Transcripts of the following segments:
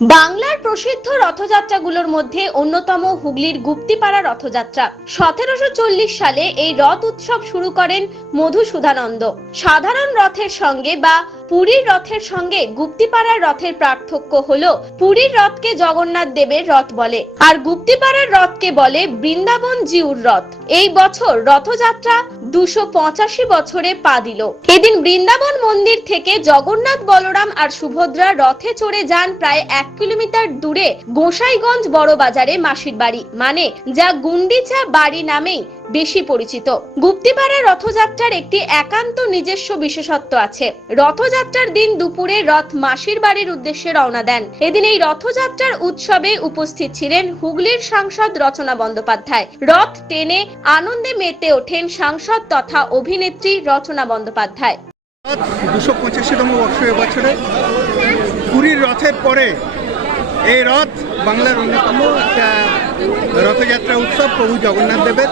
বাংলার প্রসিদ্ধ রথযাত্রাগুলোর মধ্যে অন্যতম হুগলির গুপ্তিপাড়া রথযাত্রা। সতেরোশো চল্লিশ সালে এই রথ উৎসব শুরু করেন মধুসূদানন্দ। সাধারণ রথের সঙ্গে বা পুরীর রথের সঙ্গে গুপ্তিপাড়ার রথের পার্থক্য হলো, পুরীর রথকে জগন্নাথ দেবের রথ বলে আর গুপ্তিপাড়ার রথকে বলে বৃন্দাবন জিউর রথ। এই বছর রথযাত্রা দুশো পঁচাশি বছরে পা দিল। এদিন বৃন্দাবন মন্দির থেকে জগন্নাথ বলরাম আর সুভদ্রা রথে চড়ে যান প্রায় এক কিলোমিটার দূরে গোসাইগঞ্জ বড় বাজারে মাসির বাড়ি। মানে যা গুন্ডিচা বাড়ি নামেই বেশি পরিচিত। গুপ্তিপাড়া রথযাত্রার একটি একান্ত নিজস্ব বিশেষত্ব আছে। রথযাত্রার দিন দুপুরে রথ মাসির বাড়ির উদ্দেশ্যে রওনা দেন। এদিন এই রথযাত্রার উৎসবে উপস্থিত ছিলেন হুগলির সাংসদ রচনা বন্দ্যোপাধ্যায়। রথ টেনে আনন্দে মেতে ওঠেন সাংসদ তথা অভিনেত্রী রচনা বন্দ্যোপাধ্যায়। দুশো পঁচাশিতম বর্ষ এবছরে পুরীর রথের পরে এই রথ বাংলার অন্যতম একটা রথযাত্রা উৎসব প্রভু জগন্নাথ দেবের।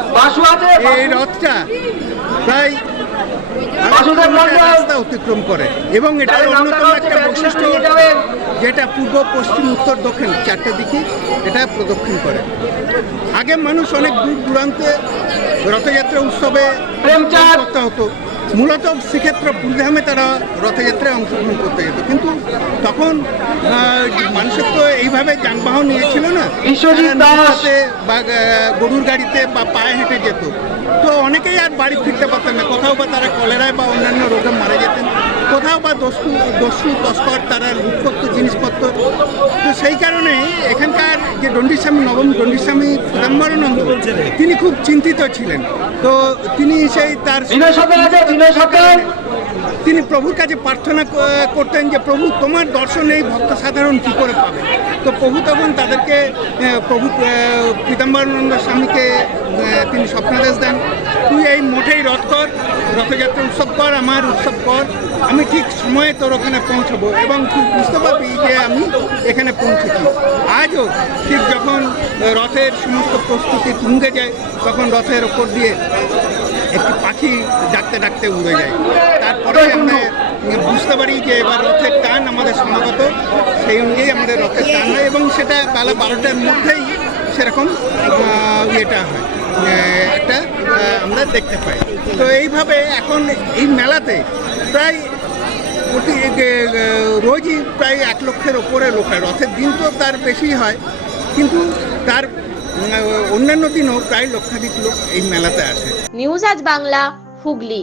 এই রথটা প্রায় রাস্তা। অতিক্রম করে এবং এটার অন্যতম একটা বৈশিষ্ট্য যেটা পূর্ব পশ্চিম উত্তর দক্ষিণ চারটে দিকে এটা প্রদক্ষিণ করে। আগে মানুষ অনেক দূর দূরান্তে রথযাত্রা উৎসবে করতে হতো মূলত সেক্ষেত্রে পুরীধামে তারা রথযাত্রায় অংশগ্রহণ করতে যেত। কিন্তু তখন মানুষের তো এইভাবে যানবাহন নিয়েছিল না। বা গরুর গাড়িতে বা পায়ে হেঁটে যেত। তো অনেকেই আর বাড়ি ফিরতে পারতেন না। কোথাও বা তারা কলেরায় বা অন্যান্য রোগে মারা যেতেন কোথাও বা দস্যু দস্যু তস্কর তারা লুট করতো জিনিসপত্র। তো সেই কারণে এখানকার যে দণ্ডিস্বামী নবম দণ্ডিস্বামী সুদাম্বরানন্দ তিনি খুব চিন্তিত ছিলেন। তো তিনি সেই তার। তিনি প্রভুর কাছে প্রার্থনা করতেন যে প্রভু তোমার দর্শন এই ভক্ত সাধারণ কী করে পাবে? তো প্রভু তখন তাদেরকে প্রভু পীতাম্বরানন্দ স্বামীকে তিনি স্বপ্নাদেশ দেন। তুই এই রথযাত্রা উৎসব কর, আমার উৎসব কর। আমি ঠিক সময়ে তোর ওখানে পৌঁছবো এবং তুই বুঝতে পারবি যে আমি এখানে পৌঁছেছি। আজও ঠিক যখন রথের সমস্ত প্রস্তুতি তুঙ্গে যায়, তখন রথের ওপর দিয়ে একটি পাখি ডাকতে ডাকতে উড়ে যায়। তারপরে আমরা বুঝতে পারি যে এবার রথের টান আমাদের সমাগত। সেই অনুযায়ী আমাদের রথের টান হয় এবং সেটা বেলা বারোটার মধ্যেই সেরকম ইয়েটা হয়। একটা আমরা দেখতে পাই। তো এইভাবে এখন এই মেলাতে প্রায় প্রতি রোজই প্রায় এক লক্ষের ওপরে লোক হয়। রথের দিন তো তার বেশি হয়, কিন্তু তার অন্যান্য দিনও প্রায় লক্ষাধিক লোক এই মেলাতে আসে। নিউজ আজ বাংলা, হুগলি।